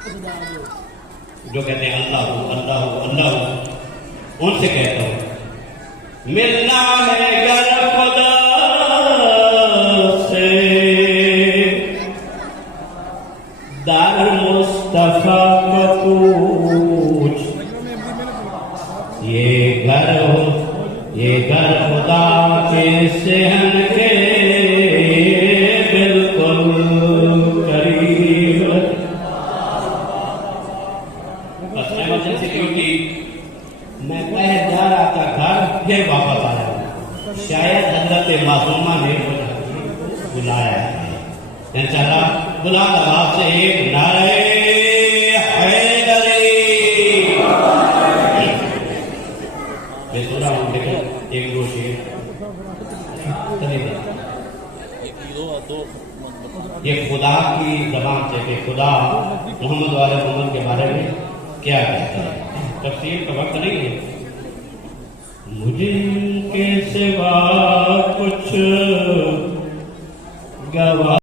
जो कहते हैं अल्लाह अल्लाह अल्लाह, उनसे कहता हूं मिलना है गर खुदा से, दर मुस्तफा को पूछ, ये घर खुदा के सहन के बिल्कुल करीब। बस इमरजेंसी ड्यूटी, मैं पहले जा रहा था घर, फिर वापस आया। शायद हजरत मासूमा ने बुलाया है, इंशाअल्लाह बुलंद आवाज से एक नारे हैदरी। मैं सुन रहा हूँ लेकिन एक दो शेर ये खुदा की जबान से कि खुदा मोहम्मद वाले मोहम्मद के बारे में क्या कहता है। तफसीर का वक्त नहीं है। मुझे के सिवा कुछ गवा